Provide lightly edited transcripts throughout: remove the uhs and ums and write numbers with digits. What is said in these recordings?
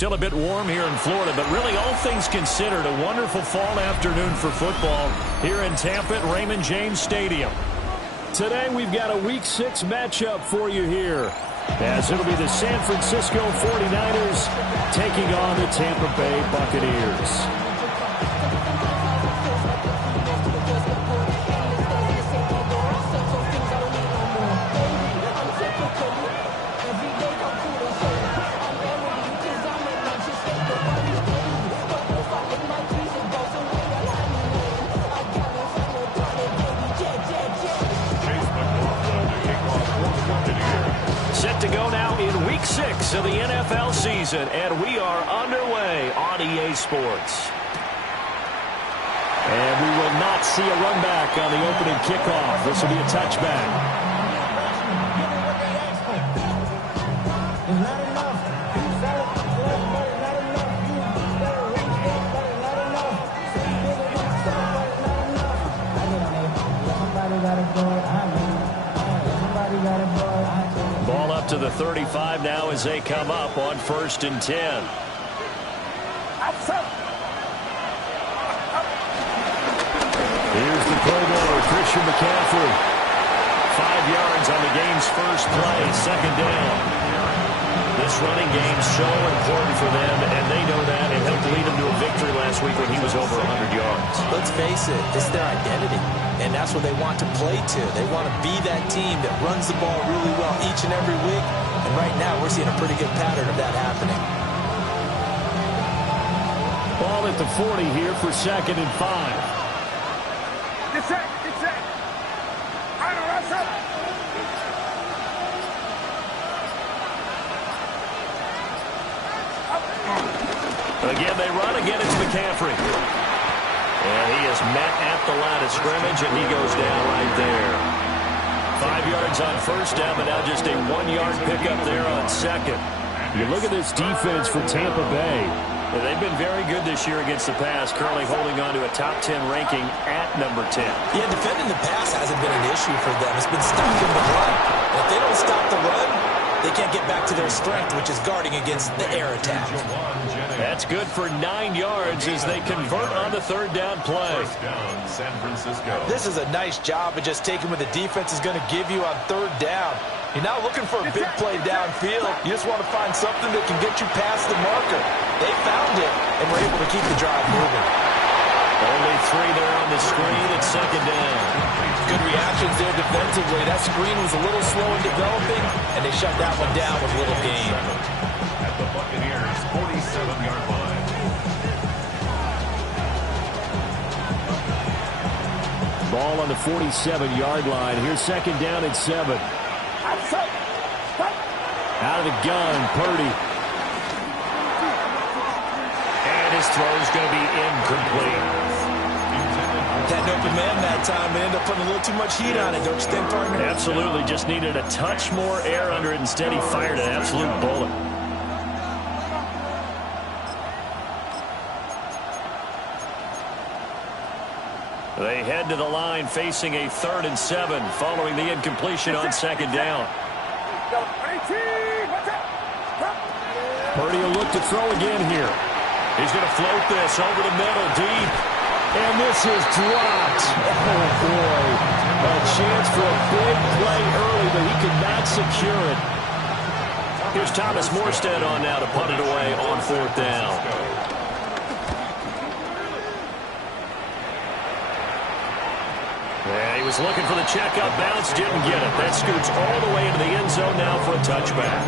Still a bit warm here in Florida, but really all things considered, a wonderful fall afternoon for football here in Tampa at Raymond James Stadium. Today we've got a Week 6 matchup for you here, as it'll be the San Francisco 49ers taking on the Tampa Bay Buccaneers. Set to go now in Week 6 of the NFL season, and we are underway on EA Sports. And we will not see a run back on the opening kickoff. This will be a touchback. Ball up to the 35 now as they come up on 1st and 10. Here's the Pro Bowler, Christian McCaffrey. 5 yards on the game's first play, 2nd down. This running game's so important for them, and they know that. It helped lead them to a victory last week when he was over 100 yards. Let's face it, it's their identity, and that's what they want to play to. They want to be that team that runs the ball really well each and every week, and right now we're seeing a pretty good pattern of that happening. Ball at the 40 here for 2nd and 5. Get set. Again, they run. Again, it's McCaffrey. And he is met at the line of scrimmage, and he goes down right there. 5 yards on 1st down, but now just a 1-yard pickup there on 2nd. You look at this defense for Tampa Bay. And they've been very good this year against the pass, currently holding on to a top 10 ranking at number 10. Yeah, defending the pass hasn't been an issue for them. It's been stopping the run. And if they don't stop the run, they can't get back to their strength, which is guarding against the air attack. That's good for 9 yards as they convert on the 3rd down play. San Francisco. This is a nice job of just taking what the defense is going to give you on 3rd down. You're not looking for a big play downfield. You just want to find something that can get you past the marker. They found it and were able to keep the drive moving. Only 3 there on the screen at 2nd down. Good reactions there defensively. That screen was a little slow in developing, and they shut that one down with little gain. At the Buccaneers' 47-yard line. Ball on the 47-yard line. Here's 2nd down and 7. Out of the gun, Purdy. And his throw's going to be incomplete. Had an open man that time, but ended up putting a little too much heat on it, don't you think, partner? Absolutely. Just needed a touch more air under it. Instead, he fired an absolute bullet. They head to the line facing a 3rd and 7 following the incompletion on 2nd down. Purdy will look to throw again here. He's going to float this over the middle deep. And this is dropped. Oh, boy. A chance for a big play early, but he could not secure it. Here's Thomas Morstead on now to punt it away on 4th down. Yeah, he was looking for the checkup bounce, didn't get it. That scoots all the way into the end zone now for a touchback.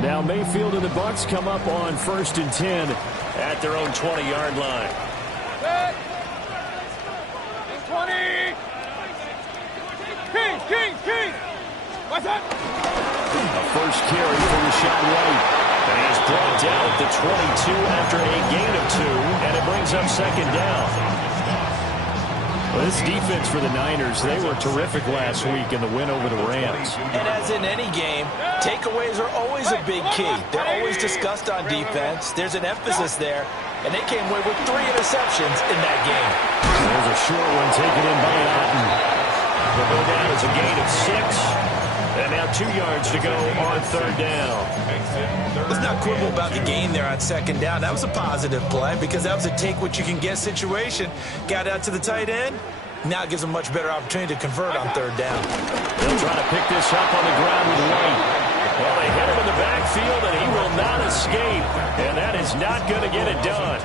Now Mayfield and the Bucs come up on 1st and 10 at their own 20-yard line. 20. King. What's that? A first carry for Rashad White. And he's brought down at the 22 after a gain of 2, and it brings up 2nd down. Well, this defense for the Niners, they were terrific last week in the win over the Rams. And as in any game, takeaways are always a big key. They're always discussed on defense. There's an emphasis there, and they came away with 3 interceptions in that game. There's a short one taken in by Otten. The go down is a gain of 6. And now 2 yards to go on third down. Let's not quibble about the gain there on second down. That was a positive play because that was a take-what-you-can-get situation. Got out to the tight end. Now it gives them much better opportunity to convert on third down. They'll try to pick this up on the ground with White. Well, they hit him in the backfield, and he will not escape. And that is not going to get it done.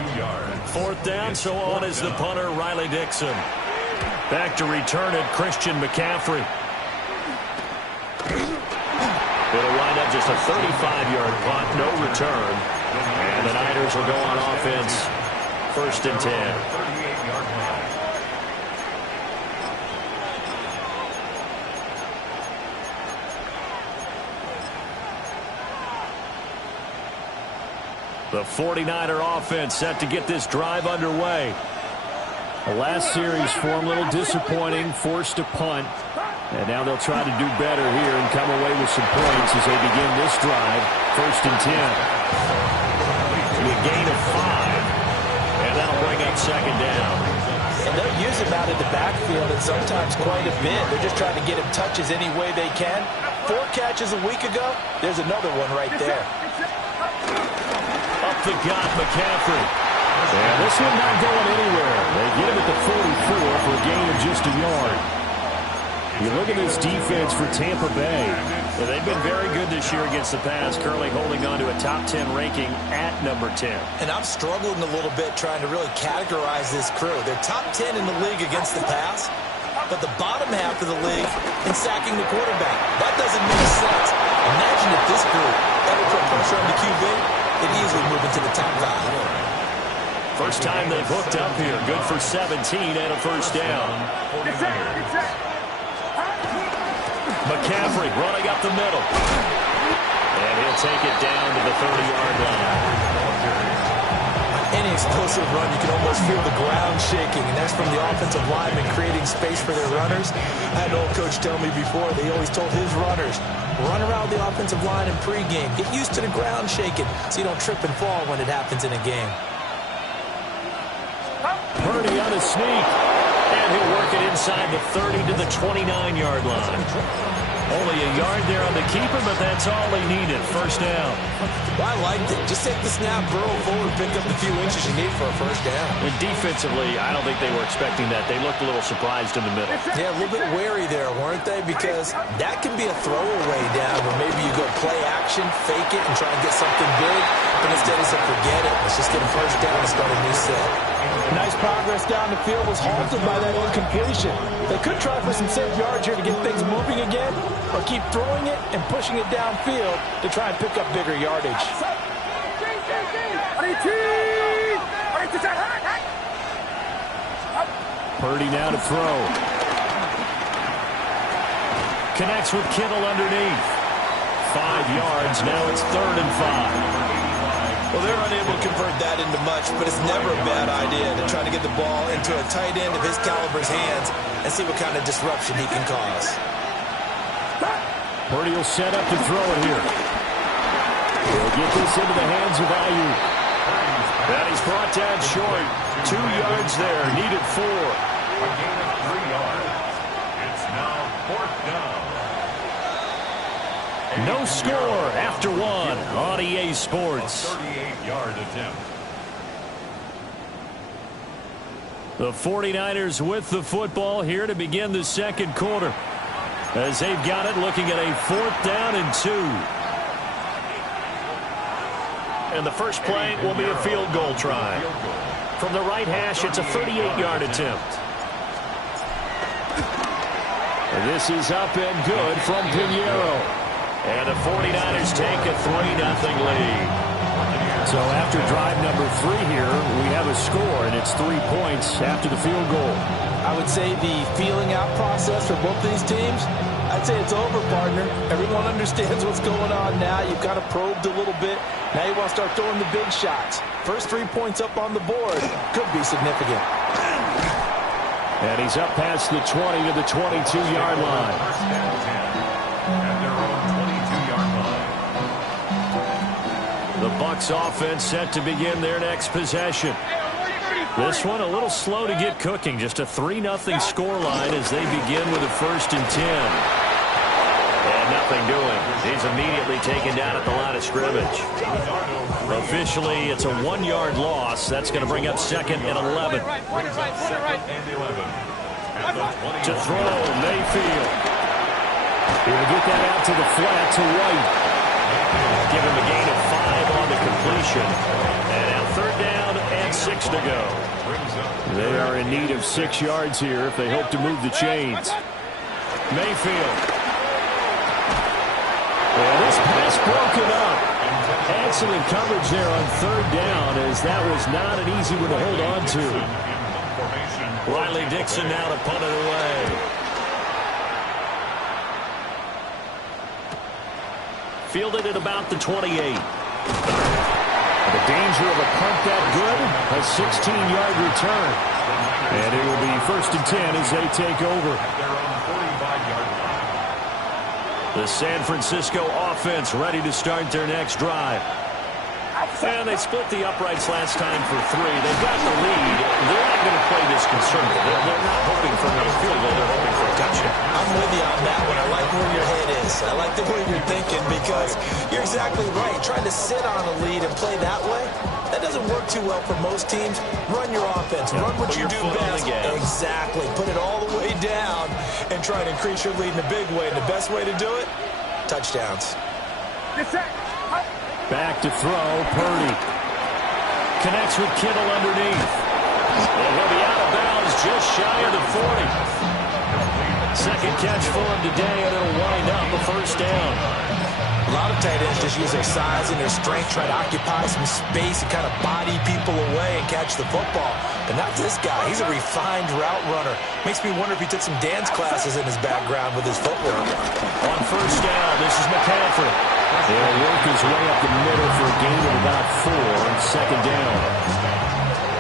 Fourth down, so on is the punter, Riley Dixon. Back to return it, Christian McCaffrey. It'll wind up just a 35-yard punt, no return. And the Niners will go on offense, 1st and 10. The 49er offense set to get this drive underway. The last series for them a little disappointing, forced a punt. And now they'll try to do better here and come away with some points as they begin this drive. 1st and 10. A gain of 5. And that'll bring up second down. And they'll use him out in the backfield and sometimes quite a bit. They're just trying to get him touches any way they can. 4 catches a week ago. There's another one right there. Up the gut, McCaffrey. And this one not going anywhere. They get him at the 44 for a gain of just a yard. You look at this defense for Tampa Bay. Well, they've been very good this year against the pass, currently holding on to a top 10 ranking at number 10. And I'm struggling a little bit trying to really categorize this crew. They're top 10 in the league against the pass, but the bottom half of the league in sacking the quarterback. That doesn't make sense. Imagine if this group ever put pressure on the QB, they'd easily move into the top 5. First time they've hooked up here. Good for 17 and a first down. McCaffrey running up the middle. And he'll take it down to the 30-yard line. Any explosive run, you can almost feel the ground shaking, and that's from the offensive linemen creating space for their runners. I had an old coach tell me before, they always told his runners, run around the offensive line in pregame. Get used to the ground shaking so you don't trip and fall when it happens in a game. Purdy on a sneak. And he'll work it inside the 30 to the 29-yard line. Only a yard there on the keeper, but that's all he needed. First down. Well, I liked it. Just take the snap, burrow forward, pick up the few inches you need for a first down. And defensively, I don't think they were expecting that. They looked a little surprised in the middle. Yeah, a little bit wary there, weren't they? Because that can be a throwaway down where maybe you go play action, fake it, and try and get something big. But instead he said, forget it. Let's just get a first down and start a new set. Nice progress down the field was halted by that incompletion. They could try for some safe yards here to get things moving again, or keep throwing it and pushing it downfield to try and pick up bigger yardage. Purdy now to throw. Connects with Kittle underneath. 5 yards. Now it's 3rd and 5. Well, they're unable to convert that into much, but it's never a bad idea to try to get the ball into a tight end of his caliber's hands and see what kind of disruption he can cause. Purdy will set up to throw it here. He'll get this into the hands of Ayuk. And he's brought down short. 2 yards there, needed 4. A gain of 3 yards. It's now 4th down. No score after 1 on EA Sports. A 38-yard attempt. The 49ers with the football here to begin the second quarter. As they've got it, looking at a 4th down and 2. And the first play will be a field goal try. From the right hash, it's a 38-yard attempt. And this is up and good from Pinheiro. And the 49ers take a 3-0 lead. So after drive number 3 here, we have a score, and it's 3 points after the field goal. I would say the feeling out process for both of these teams, I'd say it's over, partner. Everyone understands what's going on now. You've kind of probed a little bit. Now you want to start throwing the big shots. First 3 points up on the board could be significant. And he's up past the 20 to the 22-yard line. At their own 22-yard line. The Bucs offense set to begin their next possession. This one a little slow to get cooking. Just a 3-0 scoreline as they begin with a 1st and 10. And nothing doing. He's immediately taken down at the line of scrimmage. Officially, it's a 1-yard loss. That's going to bring up 2nd and 11. To throw, Mayfield. He'll get that out to the flat to White. Give him a gain of 5 on the completion. And now 3rd down and 6 to go. They are in need of 6 yards here if they hope to move the chains. Mayfield. And this pass broken up. Excellent coverage there on 3rd down, as that was not an easy one to hold on to. Riley Dixon now to punt it away. Fielded at about the 28. The danger of a punt that good, a 16-yard return. And it will be 1st and 10 as they take over. The San Francisco offense ready to start their next drive. And they split the uprights last time for 3. They've got the lead. They're not going to play this conservative. They're not hoping for another field goal. They're hoping for a touchdown. I'm with you on that one. I like where your head is. I like the way you're thinking, because you're exactly right. Trying to sit on a lead and play that way, that doesn't work too well for most teams. Run your offense. Run what you do best. Exactly. Put it all the way down and try to increase your lead in a big way. And the best way to do it, touchdowns. Back to throw, Purdy. Connects with Kittle underneath. And he'll be out of bounds just shy of the 40. 2nd catch for him today, and it'll wind up a 1st down. A lot of tight ends just use their size and their strength, try to occupy some space and kind of body people away and catch the football. But not this guy. He's a refined route runner. Makes me wonder if he took some dance classes in his background with his footwork. On 1st down, this is McCaffrey. He'll work his way up the middle for a gain of about 4 on 2nd down.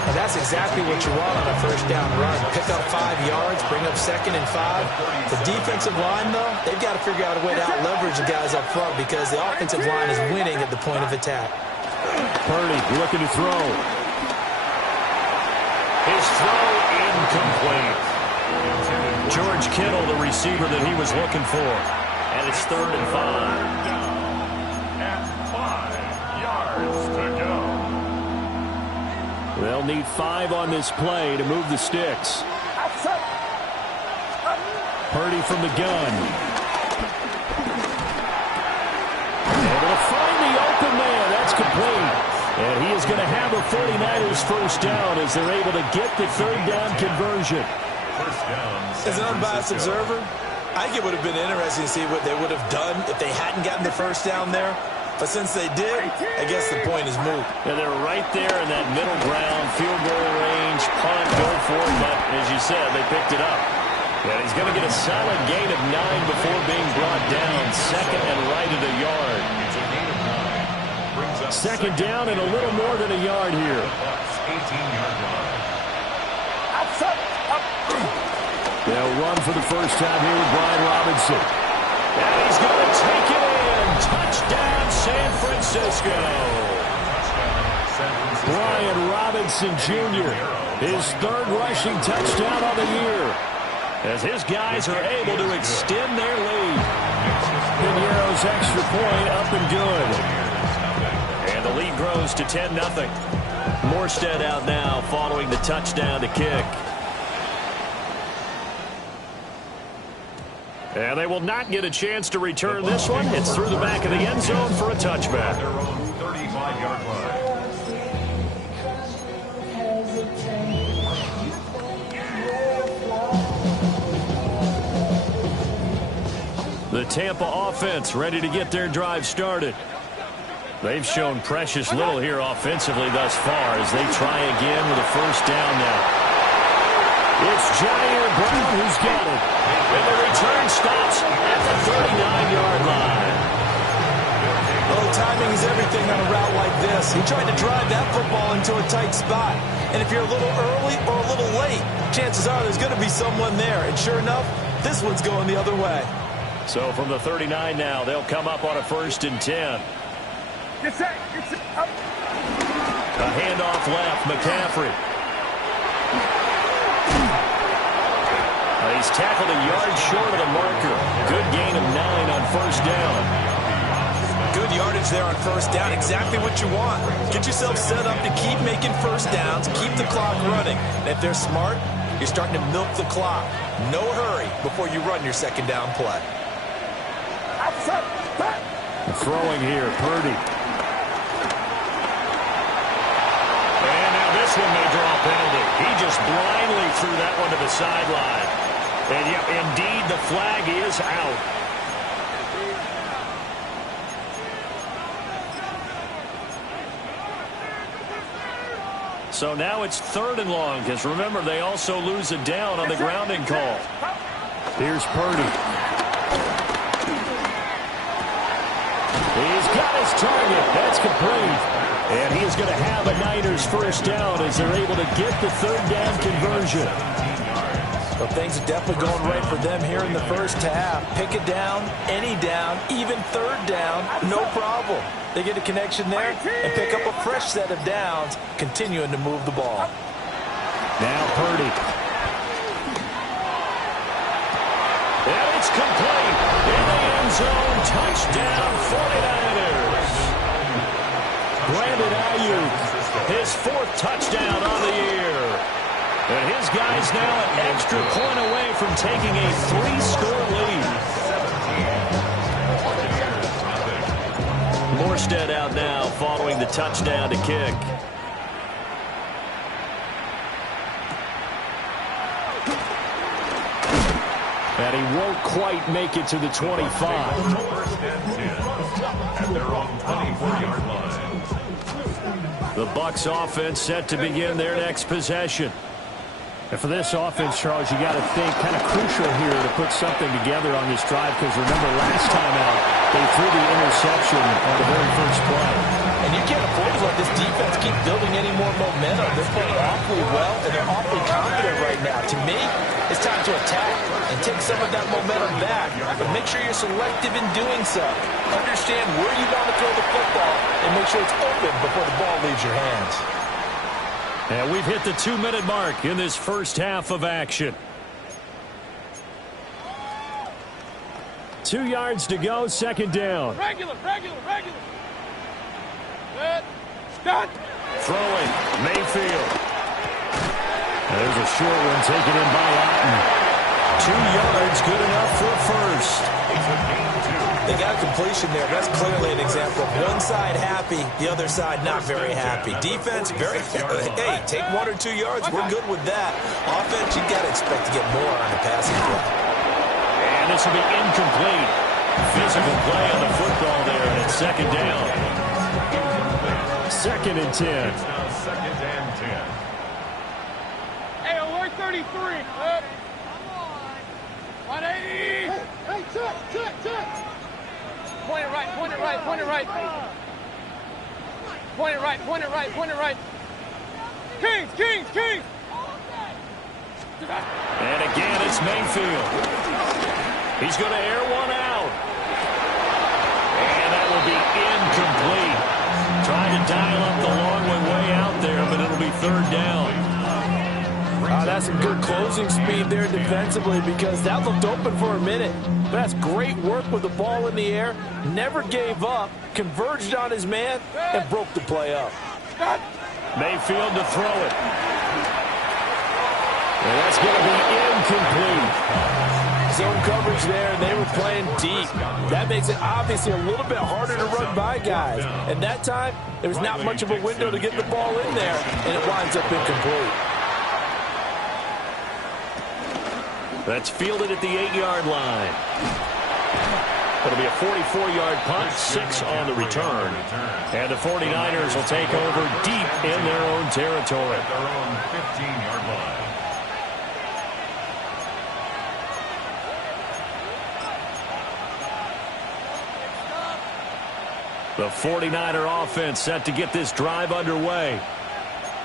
And that's exactly what you want on a 1st down run. Pick up 5 yards, bring up 2nd and 5. The defensive line, though, they've got to figure out a way to out-leverage the guys up front, because the offensive line is winning at the point of attack. Purdy looking to throw. His throw incomplete. George Kittle, the receiver that he was looking for. And it's 3rd and 5. They'll need 5 on this play to move the sticks. Purdy from the gun. Able to find the open man. That's complete. And he is going to have a 49ers 1st down as they're able to get the 3rd down conversion. As an unbiased observer, I think it would have been interesting to see what they would have done if they hadn't gotten the 1st down there. But since they did, I guess the point is moot. Yeah, they're right there in that middle ground, field goal range, punt, go for it. But as you said, they picked it up. And he's going to get a solid gain of 9 before being brought down. 2nd and right at a yard. 2nd down and a little more than a yard here. They'll run for the 1st time here with Brian Robinson. And he's going to take it in. Touchdown, San Francisco. Brian Robinson Jr., his 3rd rushing touchdown of the year, as his guys are able to extend their lead. Piñeiro's extra point up and good. And the lead grows to 10-0. Morstead out now following the touchdown to kick. And they will not get a chance to return this one. It's through the back of the end zone for a touchback. Their own 35-yard line. The Tampa offense ready to get their drive started. They've shown precious little here offensively thus far as they try again with a 1st down now. It's Jair Brown who's got it. And the return stops at the 39-yard line. Well, timing is everything on a route like this. He tried to drive that football into a tight spot. And if you're a little early or a little late, chances are there's going to be someone there. And sure enough, this one's going the other way. So from the 39 now, they'll come up on a 1st and 10. A handoff left, McCaffrey. He's tackled a yard short of the marker. Good gain of 9 on first down. Good yardage there on first down. Exactly what you want. Get yourself set up to keep making first downs, keep the clock running. And if they're smart, you're starting to milk the clock. No hurry before you run your second down play. Throwing here, Purdy. And now this one may draw a penalty. He just blindly threw that one to the sideline. And yeah, indeed, the flag is out. So now it's 3rd and long, because remember, they also lose a down on the grounding call. Here's Purdy. He's got his target. That's complete. And he is going to have a Niners first down as they're able to get the 3rd down conversion. Well, things are definitely going right for them here in the first half. Pick it down, any down, even 3rd down, no problem. They get a connection there and pick up a fresh set of downs, continuing to move the ball. Now Purdy. And it's complete. In the end zone, touchdown 49ers. Brandon Ayuk, his 4th touchdown on the year. And his guys now an extra point away from taking a 3-score lead. Morstead out now following the touchdown to kick. And he won't quite make it to the 25. First and 10 at their own 24-yard line. The Bucs offense set to begin their next possession. And for this offense, Charles, you got to think kind of crucial here to put something together on this drive, because remember last time out they threw the interception on the very first play. And you can't afford to let this defense keep building any more momentum. They're playing awfully well, and they're awfully confident right now. To me, it's time to attack and take some of that momentum back. But make sure you're selective in doing so. Understand where you want to throw the football and make sure it's open before the ball leaves your hands. And we've hit the 2-minute mark in this first half of action. 2 yards to go, 2nd down. Regular. Good. Start. Throwing, Mayfield. There's a short one taken in by Otten. 2 yards, good enough for a first. They got a completion there. That's clearly an example of one side happy, the other side not very happy. Defense, hey, take 1 or 2 yards. We're good with that. Offense, you got to expect to get more on the passing play. And this will be incomplete. Physical play on the football there, and it's 2nd down. 2nd and 10. It's now 2nd and 10. Hey, alert 33. Up. 180. Hey, check. Point it right. Point it right. Kings. And again, it's Mayfield. He's going to air one out. And that will be incomplete. Trying to dial up the long way out there, but it'll be 3rd down. That's some good closing speed there defensively, because that looked open for a minute. But that's great work with the ball in the air. Never gave up, converged on his man, and broke the play up. Mayfield to throw it. And that's going to be incomplete. Zone coverage there, and they were playing deep. That makes it obviously a little bit harder to run by guys. And that time, there was not much of a window to get the ball in there, and it winds up incomplete. That's fielded at the 8-yard line. It'll be a 44-yard punt, 6 on the return. And the 49ers will take over deep in their own territory. At their own 15-yard line. The 49er offense set to get this drive underway.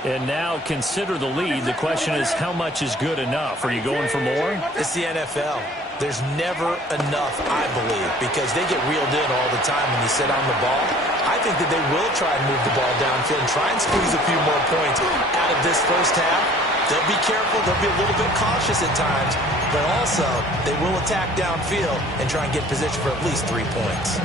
And now consider the lead. The question is, how much is good enough? Are you going for more? It's the NFL. There's never enough, I believe, because they get reeled in all the time when you sit on the ball. I think that they will try and move the ball downfield and try and squeeze a few more points out of this first half. They'll be careful. They'll be a little bit cautious at times, but also they will attack downfield and try and get position for at least 3 points.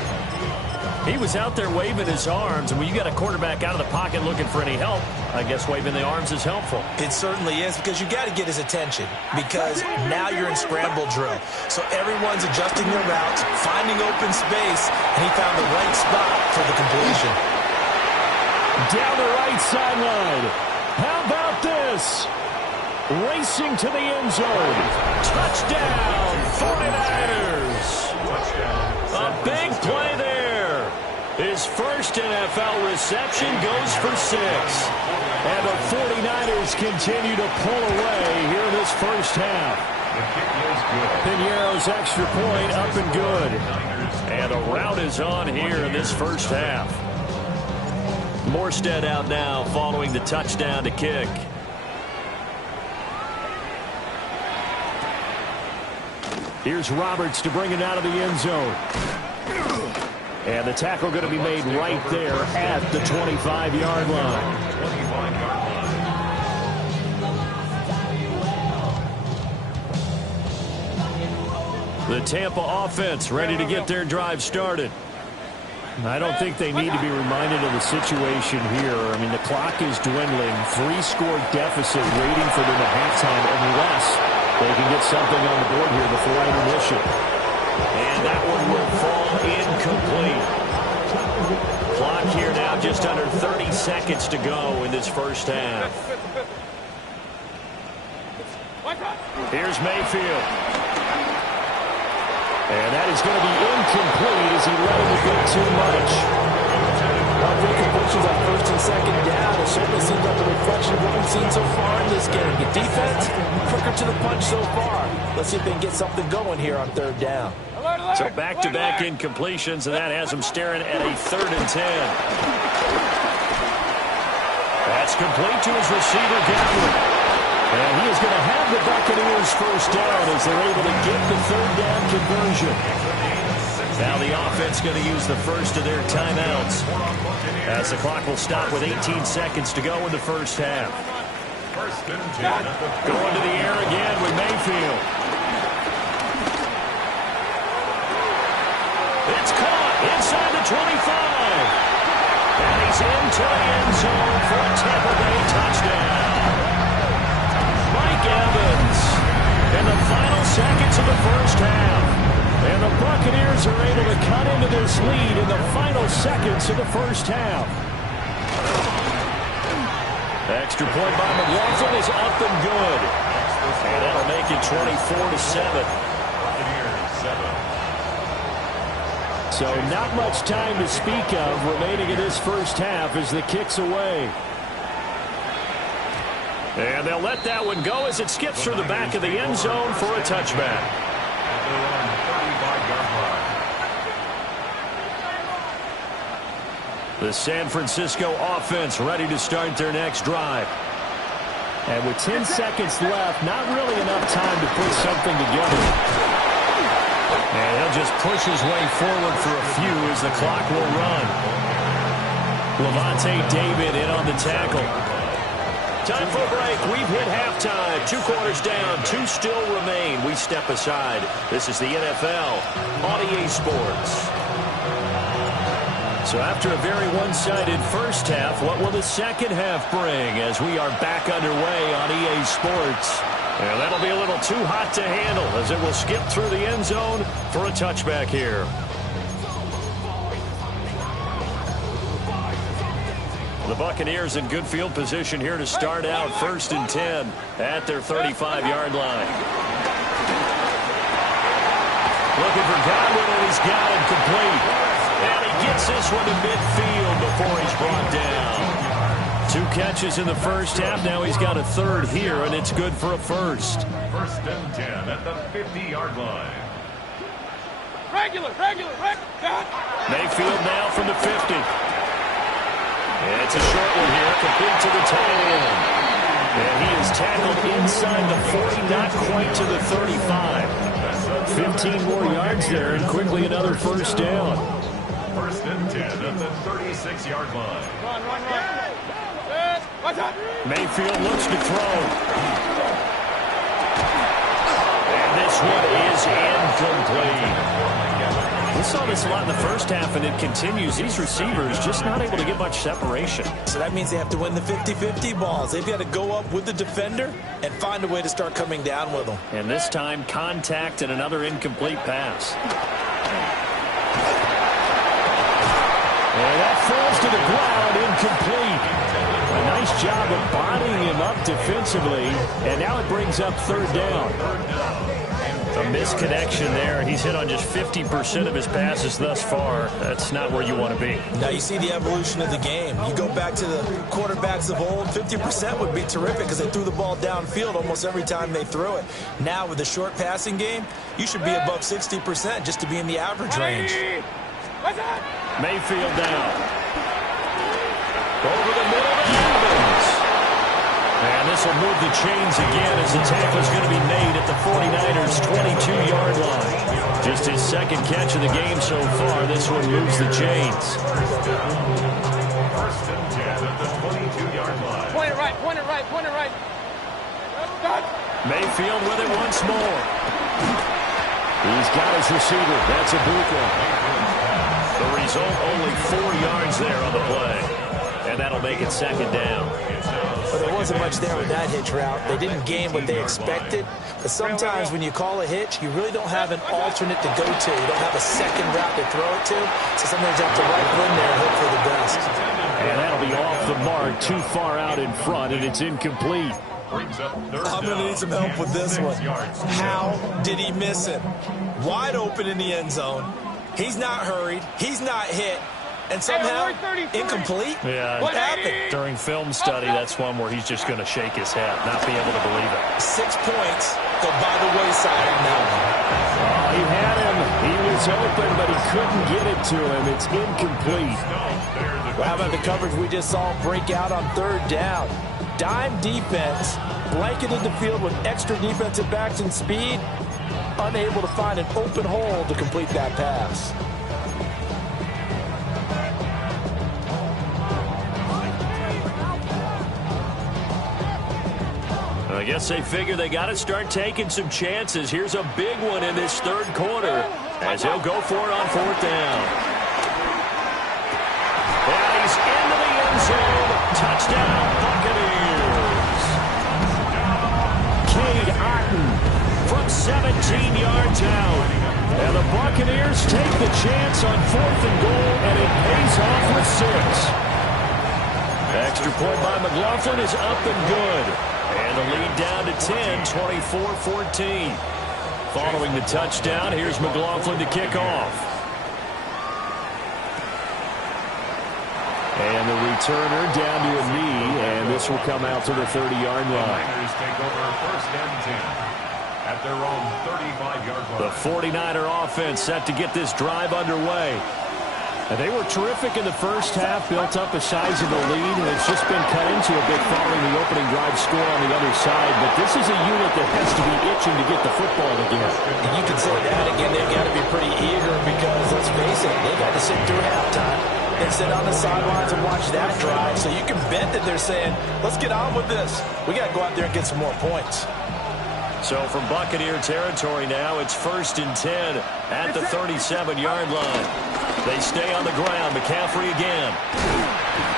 He was out there waving his arms, and when you got a quarterback out of the pocket looking for any help, I guess waving the arms is helpful. It certainly is, because you got to get his attention, because now you're in scramble drill. So everyone's adjusting their routes, finding open space, and he found the right spot for the completion. Down the right sideline. How about this? Racing to the end zone. Touchdown, 49ers. A big play there. His first NFL reception goes for 6. And the 49ers continue to pull away here in this first half. Piñeiro's extra point up and good. And a rout is on here in this first half. Morstead out now following the touchdown to kick. Here's Roberts to bring it out of the end zone. And the tackle going to be made right there at the 25-yard line. The Tampa offense ready to get their drive started. I don't think they need to be reminded of the situation here. I mean, the clock is dwindling. 3-score deficit waiting for them at halftime unless they can get something on the board here before intermission. And that one will fall incomplete. Clock here now just under 30 seconds to go in this first half. Here's Mayfield. And that is going to be incomplete as he let him get too much. Well, big completions on first and second down. It certainly seems like a reflection of what we've seen so far in this game. The defense, quicker to the punch so far. Let's see if they can get something going here on third down. So back-to-back incompletions, and that has them staring at a 3rd and 10. That's complete to his receiver, Godwin. And he is going to have the Buccaneers first down as they're able to get the 3rd down conversion. Now the offense going to use the first of their timeouts as the clock will stop with 18 seconds to go in the first half. Going to the air again with Mayfield. It's caught inside the 25. And he's into the end zone for a Tampa Bay touchdown. Mike Evans in the final seconds of the first half. And the Buccaneers are able to cut into this lead in the final seconds of the first half. Extra point by McLaughlin is up and good. And that'll make it 24-7. So not much time to speak of remaining in this first half as the kick's away. And they'll let that one go as it skips through the back of the end zone for a touchback. The San Francisco offense ready to start their next drive. And with 10 seconds left, not really enough time to put something together. And he'll just push his way forward for a few as the clock will run. Levante David in on the tackle. Time for a break. We've hit halftime. 2 quarters down. 2 still remain. We step aside. This is the NFL on EA Sports. So after a very one-sided first half, what will the second half bring as we are back underway on EA Sports? And that'll be a little too hot to handle as it will skip through the end zone for a touchback here. The Buccaneers in good field position here to start out 1st and 10 at their 35-yard line. Looking for Godwin, and he's got him complete. And he gets this one to midfield before he's brought down. 2 catches in the first half. Now he's got a 3rd here, and it's good for a first. 1st and 10 at the 50-yard line. Regular. Mayfield now from the 50. And it's a short one here, complete to the tight end. And he is tackled inside the 40, not quite to the 35. 15 more yards there, and quickly another first down. 1st and 10 at the 36-yard line. Run. Mayfield looks to throw. And this one is incomplete. We saw this a lot in the first half, and it continues. These receivers just not able to get much separation. So that means they have to win the 50-50 balls. They've got to go up with the defender and find a way to start coming down with them. And this time, contact and another incomplete pass. And that falls to the ground, incomplete. A nice job of bodying him up defensively, and now it brings up third down. A misconnection there. He's hit on just 50% of his passes thus far. That's not where you want to be. Now you see the evolution of the game. You go back to the quarterbacks of old, 50% would be terrific because they threw the ball downfield almost every time they threw it. Now with the short passing game, you should be above 60% just to be in the average range. Mayfield down. Over the middle to Evans. And this will move the chains again as the tackle is going to be made at the 49ers' 22-yard line. Just his second catch of the game so far. This one moves the chains. First and 10 at the 22-yard line. Point it right, point it right, point it right. Mayfield with it once more. He's got his receiver. That's a boot one. The result, only 4 yards there on the play. And that'll make it second down. But there wasn't much there with that hitch route. They didn't gain what they expected. But sometimes when you call a hitch, you really don't have an alternate to go to. You don't have a second route to throw it to. So sometimes you have to rifle in there and hope for the best. And that'll be off the mark, too far out in front, and it's incomplete. I'm going to need some help with this one. How did he miss it? Wide open in the end zone. He's not hurried. He's not hit. And somehow, incomplete? Yeah, what happened? During film study, that's one where he's just going to shake his head, not be able to believe it. 6 points go by the wayside on that one. Oh, he had him. He was open, but he couldn't get it to him. It's incomplete. Well, how about the coverage we just saw break out on third down? Dime defense, blanketed the field with extra defensive backs and speed, unable to find an open hole to complete that pass. I guess they figure they got to start taking some chances. Here's a big one in this third quarter as he'll go for it on fourth down. And he's into the end zone. Touchdown, Buccaneers. Cade Otton from 17 yards out. And the Buccaneers take the chance on fourth and goal, and it pays off with 6. Extra point by McLaughlin is up and good. And the lead down to 10, 24-14. Following the touchdown, here's McLaughlin to kick off. And the returner down to a knee, and this will come out to the 30-yard line. Niners take over first and 10 at their own 35-yard line. The 49er offense set to get this drive underway. And they were terrific in the first half, built up a sizable lead, and it's just been cut into a bit following the opening drive score on the other side. But this is a unit that has to be itching to get the football again. And you can say that again. They've got to be pretty eager because, let's face it, they've got to sit through halftime and sit on the sidelines and watch that drive. So you can bet that they're saying, let's get on with this. We got to go out there and get some more points. So from Buccaneer territory now, it's first and 10 at the 37-yard line. They stay on the ground. McCaffrey again.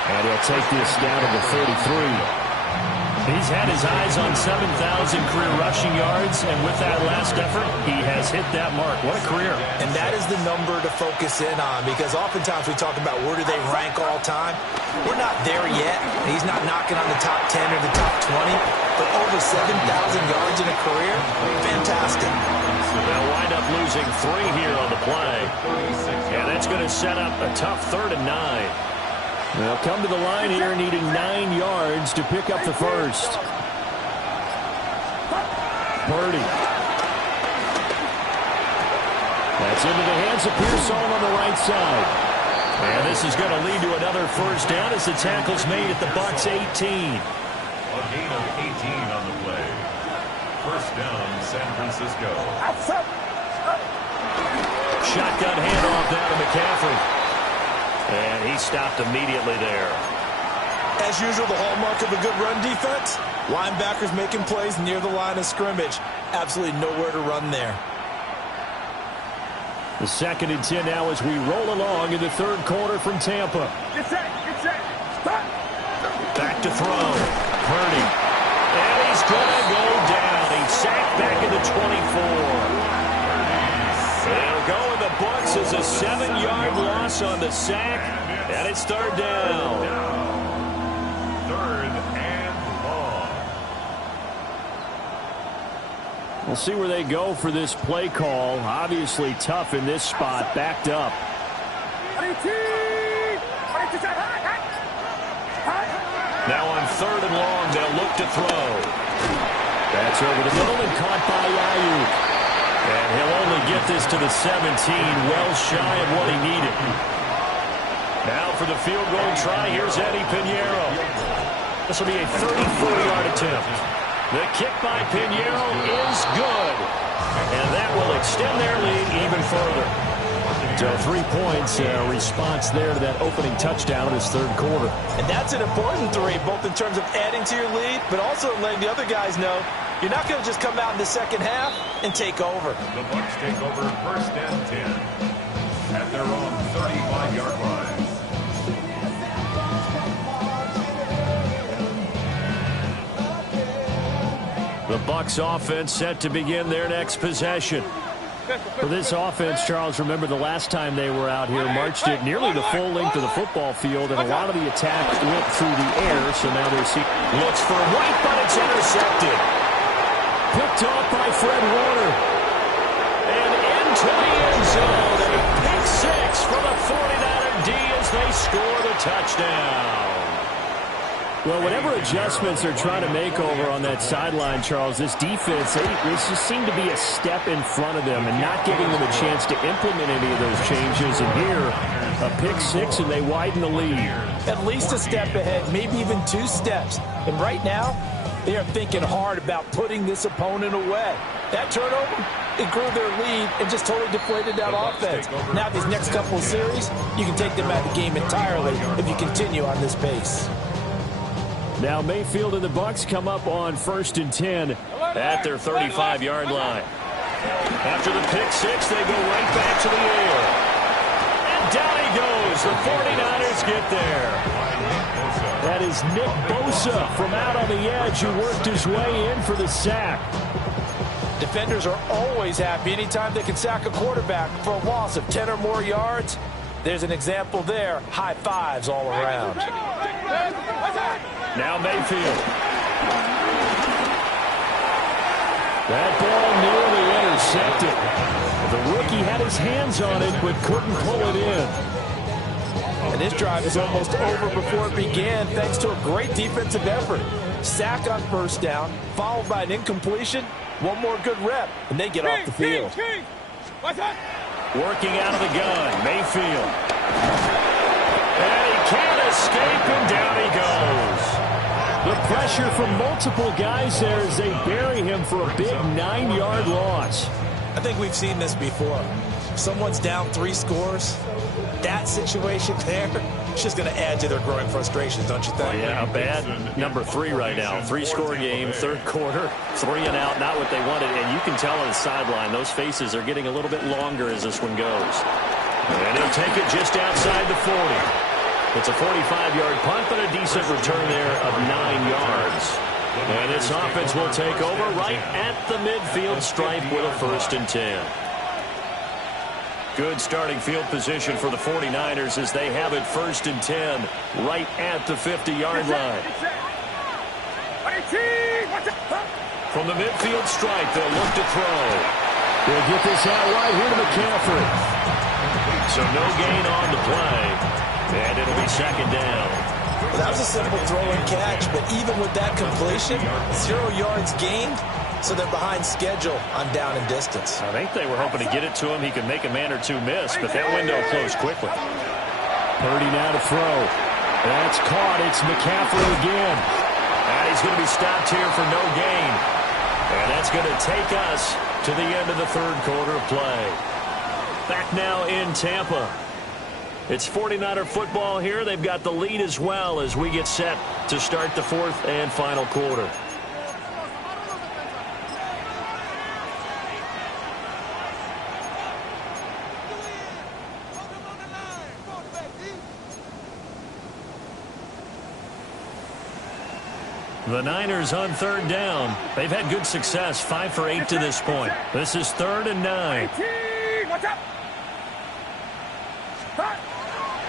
And he'll take this down to the 33. He's had his eyes on 7,000 career rushing yards, and with that last effort, he has hit that mark. What a career. And that is the number to focus in on, because oftentimes we talk about where do they rank all time. We're not there yet. He's not knocking on the top 10 or the top 20, but over 7,000 yards in a career, fantastic. They'll wind up losing 3 here on the play, and that's going to set up a tough 3rd and 9. They'll come to the line here needing 9 yards to pick up the first. Purdy. That's into the hands of Pearsall on the right side. And this is going to lead to another first down as the tackle's made at the Bucs 18. A gain of 18 on the play. First down, San Francisco. Shotgun handoff down to McCaffrey. And he stopped immediately there. As usual, the hallmark of a good run defense, linebackers making plays near the line of scrimmage. Absolutely nowhere to run there. The 2nd and 10 now as we roll along in the third quarter from Tampa. Get set. Stop. Back to throw. Purdy. And he's going to go down. He's sacked back at the 24. They'll go in the books as a 7-yard loss on the sack. And it's third down. 3rd and long. We'll see where they go for this play call. Obviously tough in this spot, backed up. Now on 3rd and long, they'll look to throw. That's over the middle and caught by Ayuk. And he'll only get this to the 17, well shy of what he needed. Now for the field goal try, here's Eddie Pinheiro. This will be a 34-yard attempt. The kick by Pinheiro is good. And that will extend their lead even further. So 3 points, response there to that opening touchdown in this third quarter. And that's an important 3, both in terms of adding to your lead, but also letting the other guys know you're not going to just come out in the second half and take over. The Bucs take over 1st and 10 at their own 35-yard line. The Bucs offense set to begin their next possession. For this offense, Charles, remember the last time they were out here, marched it nearly the full length of the football field, and a lot of the attack went through the air, so now they see. Looks for White, but it's intercepted. Picked off by Fred Warner. And into the end zone. A pick 6 for the 49er D as they score the touchdown. Well, whatever adjustments they're trying to make over on that sideline, Charles, this defense, they just seem to be a step in front of them and not giving them a chance to implement any of those changes. And here, a pick 6, and they widen the lead. At least a step ahead, maybe even 2 steps. And right now, they are thinking hard about putting this opponent away. That turnover, it grew their lead and just totally deflated that offense. Now these next couple of series, you can take them out of the game entirely if you continue on this pace. Now Mayfield and the Bucs come up on 1st and 10 at their 35-yard line. After the pick 6, they go right back to the air. And down he goes. The 49ers get there. That is Nick Bosa from out on the edge who worked his way in for the sack. Defenders are always happy anytime they can sack a quarterback for a loss of 10 or more yards. There's an example there. High fives all around. Now Mayfield. That ball nearly intercepted. The rookie had his hands on it but couldn't pull it in. And this drive is almost over before it began thanks to a great defensive effort. Sack on 1st down, followed by an incompletion. One more good rep, and they get off the field. Working out of the gun, Mayfield. And he can't escape, and down he goes. The pressure from multiple guys there as they bury him for a big 9-yard loss. I think we've seen this before. Someone's down 3 scores. That situation there, it's just going to add to their growing frustrations, don't you think? Yeah, a bad number 3 right now. 3-score game, third quarter, 3 and out, not what they wanted. And you can tell on the sideline, those faces are getting a little bit longer as this one goes. And he'll take it just outside the 40. It's a 45-yard punt, but a decent return there of 9 yards. And this offense will take over right at the midfield stripe with a 1st and 10. Good starting field position for the 49ers as they have it 1st and 10 right at the 50-yard line. From the midfield stripe, they'll look to throw. They'll get this out right here to McCaffrey. So no gain on the play. And it'll be 2nd down. Well, that was a simple throw and catch, but even with that completion, 0 yards gained, so they're behind schedule on down and distance. I think they were hoping to get it to him. He could make a man or 2 miss, but that window closed quickly. Purdy now to throw. That's caught. It's McCaffrey again. And he's going to be stopped here for no gain. And that's going to take us to the end of the third quarter of play. Back now in Tampa. It's 49er football here. They've got the lead as well as we get set to start the fourth and final quarter. The Niners on third down. They've had good success, 5 for 8 to this point. This is 3rd and 9.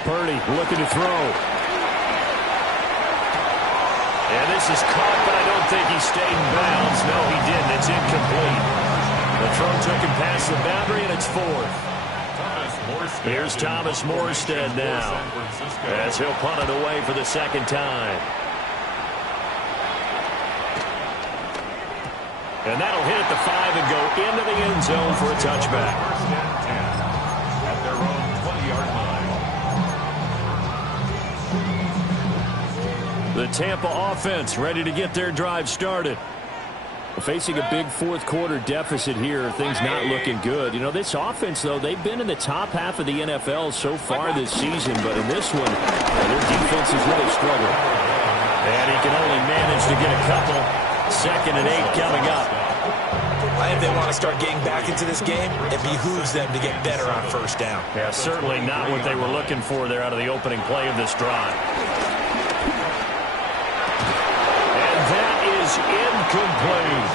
Purdy looking to throw. And this is caught, but I don't think he stayed in bounds. No, he didn't. It's incomplete. The throw took him past the boundary, and it's 4th. Here's Thomas Morstead now, as he'll punt it away for the second time. And that'll hit at the 5 and go into the end zone for a touchback. First and 10 at their own 20-yard line. The Tampa offense ready to get their drive started. Facing a big fourth quarter deficit here, things not looking good. You know, this offense, though, they've been in the top half of the NFL so far this season, but in this one, their defense has really struggled. And he can only manage to get a couple. 2nd and 8 coming up. If they want to start getting back into this game, it behooves them to get better on first down. Yeah, certainly not what they were looking for there out of the opening play of this drive. And that is incomplete.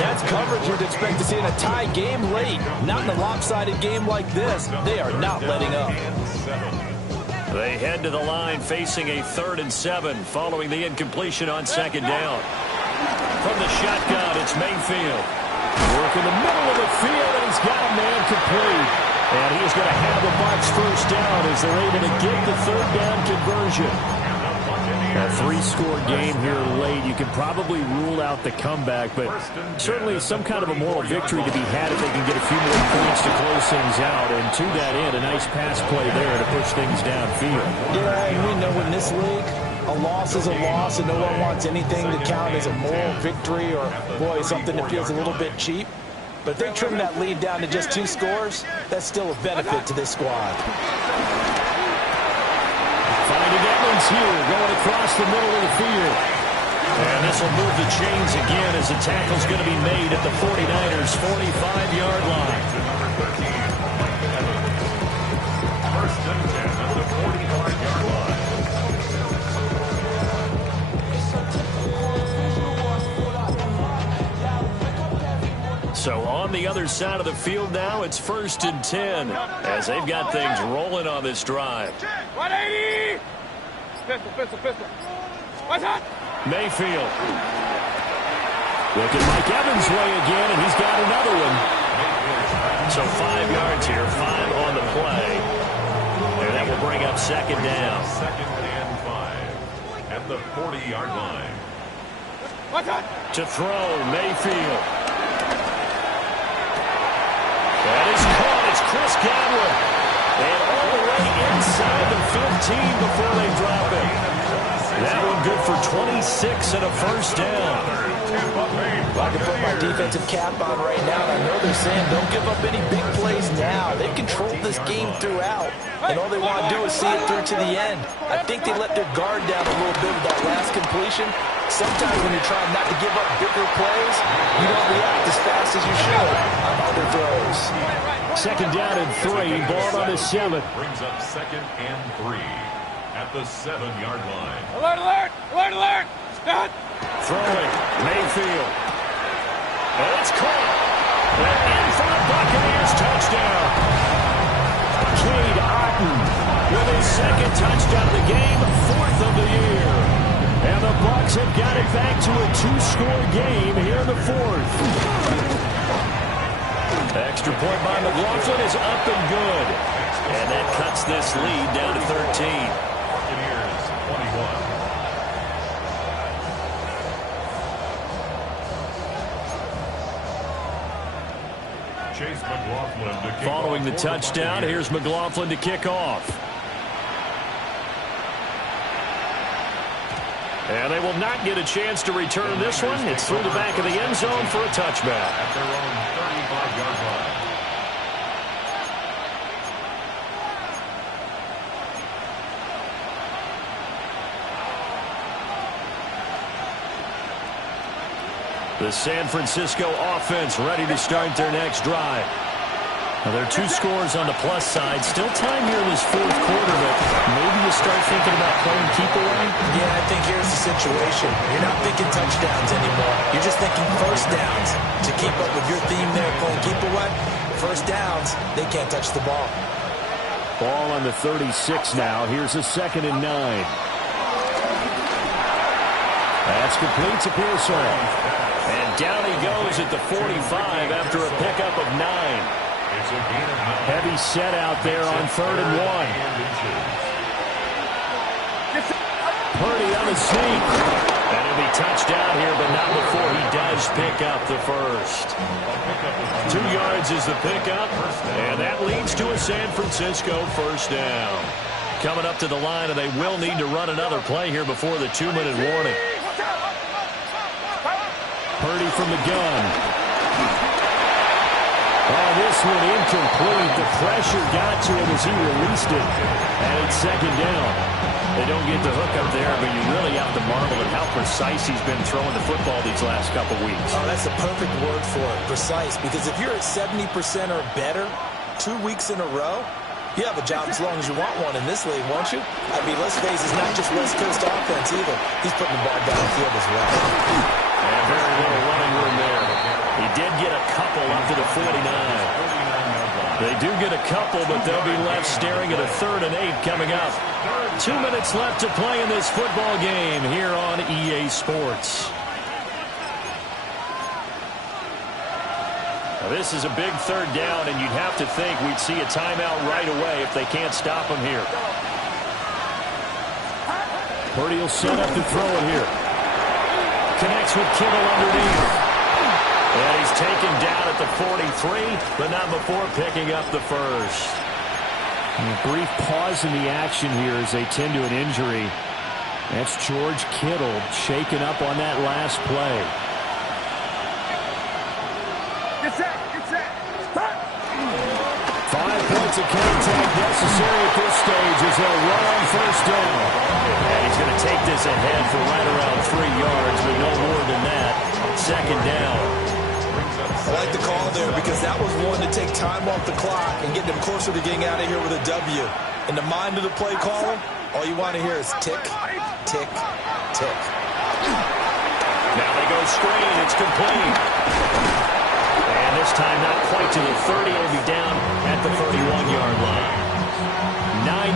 That's coverage you'd expect to see in a tie game late. Not in a lopsided game like this. They are not letting up. They head to the line facing a 3rd and 7 following the incompletion on 2nd down. From the shotgun, it's Mayfield. Work in the middle of the field, and he's got a man complete. And he's going to have the Bucs first down as they're able to get the 3rd down conversion. A 3-score game here late. You can probably rule out the comeback, but certainly some kind of a moral victory to be had if they can get a few more points to close things out. And to that end, a nice pass play there to push things downfield. Yeah, and we know in this league, a loss is a loss, and no one wants anything to count as a moral victory or, boy, something that feels a little bit cheap. But if they trim that lead down to just 2 scores, that's still a benefit to this squad. Finding Evans here, going across the middle of the field. And this will move the chains again as the tackle's going to be made at the 49ers' 45-yard line. First and 10 at the 45-yard line. So on the other side of the field now, it's 1st and 10 as they've got things rolling on this drive. 180! Pistol. What's that? Mayfield. Look at Mike Evans' way again, and he's got another one. So 5 yards here, 5 on the play. And that will bring up 2nd down. 2nd and 5 at the 40-yard line. What's that? To throw, Mayfield. That is caught. It's Chris Godwin. And all the way inside the 15 before they drop it. That one good for 26 and a first down. I can put my defensive cap on right now, and I know they're saying don't give up any big plays now. They've controlled this game throughout, and all they want to do is see it through to the end. I think they let their guard down a little bit with that last completion. Sometimes when you're trying not to give up bigger plays, you don't react as fast as you should on other throws. 2nd down and 3, ball on the 7. Brings up 2nd and 3 at the 7-yard line. Alert! Stop! Throwing, Mayfield. And it's caught. And in for the Buccaneers touchdown. Cade Otton with his 2nd touchdown of the game, 4th of the year. And the Bucs have got it back to a 2-score game here in the 4th. Extra point by McLaughlin is up and good. And that cuts this lead down to 13. Buccaneers 21. Chase McLaughlin to kick Following off the for touchdown, here's McLaughlin to kick off. And they will not get a chance to return this one. It's through the back of the end zone for a touchback. At their own 35-yard line. The San Francisco offense ready to start their next drive. Now, there are 2 scores on the plus side. Still time here in this fourth quarter, but maybe you start thinking about playing keep away? Yeah, I think here's the situation. You're not thinking touchdowns anymore. You're just thinking first downs. To keep up with your theme there, playing keep away, first downs, they can't touch the ball. Ball on the 36 now. Here's a 2nd and 9. That's complete to Pearson. And down he goes at the 45 after a pickup of 9. Heavy set out there on 3rd and 1. Purdy on the sneak. And he'll be touched down here, but not before he does pick up the first. 2 yards is the pickup, and that leads to a San Francisco first down. Coming up to the line, and they will need to run another play here before the 2-minute warning. Purdy from the gun. Oh, this one incomplete. The pressure got to him as he released it. And it's 2nd down. They don't get the hook up there, but you really have to marvel at how precise he's been throwing the football these last couple weeks. Oh, that's the perfect word for it, precise. Because if you're at 70% or better 2 weeks in a row, you have a job as long as you want one in this league, won't you? I mean, let's face it, it's not just West Coast offense either. He's putting the ball downfield as well. And very little running room there. He did get a couple up to the 49. They do get a couple, but they'll be left staring at a 3rd and 8 coming up. 2 minutes left to play in this football game here on EA Sports. Now, this is a big 3rd down, and you'd have to think we'd see a timeout right away if they can't stop him here. Purdy will set up to throw it here. Connects with Kittle underneath. And he's taken down at the 43, but not before picking up the first. And a brief pause in the action here as they tend to an injury. That's George Kittle shaken up on that last play. Get set. 5 points of contact necessary at this stage as they'll run on first down. And he's going to take this ahead for right around 3 yards, but no more than that. 2nd down. I like the call there because that was one to take time off the clock and get them closer to getting out of here with a W. In the mind of the play caller, all you want to hear is tick, tick, tick. Now they go screen. It's complete. And this time not quite to the 30. It'll be down at the 31-yard line.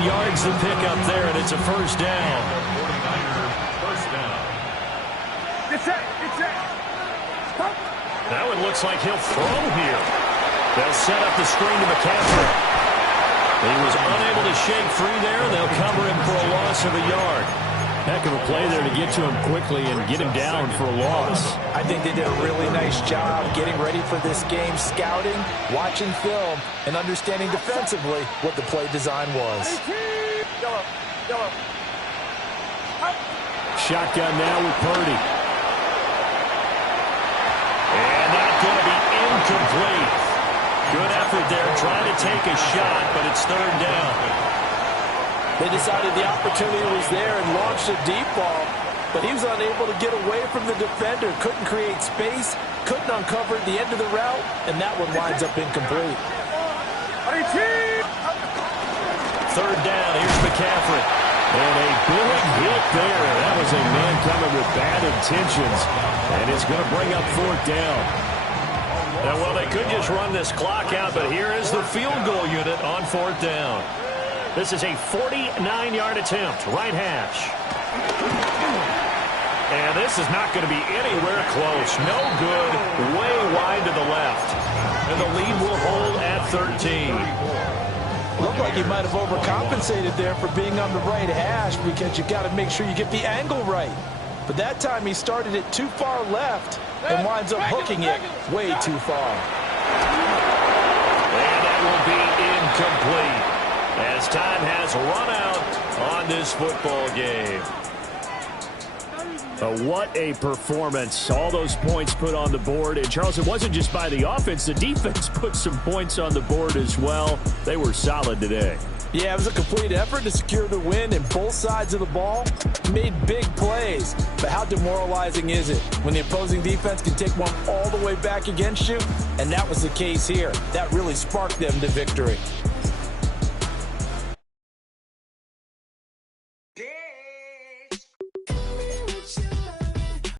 9 yards to pick up there, and it's a first down. Get set. That one looks like he'll throw here. They'll set up the screen to McCaffrey. He was unable to shake free there. They'll cover him for a loss of a yard. Heck of a play there to get to him quickly and get him down for a loss. I think they did a really nice job getting ready for this game, scouting, watching film, and understanding defensively what the play design was. Shotgun now with Purdy. And that's going to be incomplete. Good effort there, trying to take a shot, but it's 3rd down. They decided the opportunity was there and launched a deep ball, but he was unable to get away from the defender, couldn't create space, couldn't uncover the end of the route, and that one winds up incomplete. 3rd down, here's McCaffrey. And a big hit there. That was a man coming with bad intentions, and it's going to bring up 4th down. Now, well, they could just run this clock out, but here is the field goal unit on 4th down. This is a 49-yard attempt, right hash. And this is not going to be anywhere close. No good, way wide to the left. And the lead will hold at 13. Looked like he might have overcompensated there for being on the right hash because you got to make sure you get the angle right. But that time he started it too far left and winds up hooking it way too far. And that will be incomplete as time has run out on this football game. What a performance. All those points put on the board. And, Charles, it wasn't just by the offense. The defense put some points on the board as well. They were solid today. Yeah, it was a complete effort to secure the win, and both sides of the ball made big plays. But how demoralizing is it when the opposing defense can take one all the way back against you? And that was the case here. That really sparked them to victory.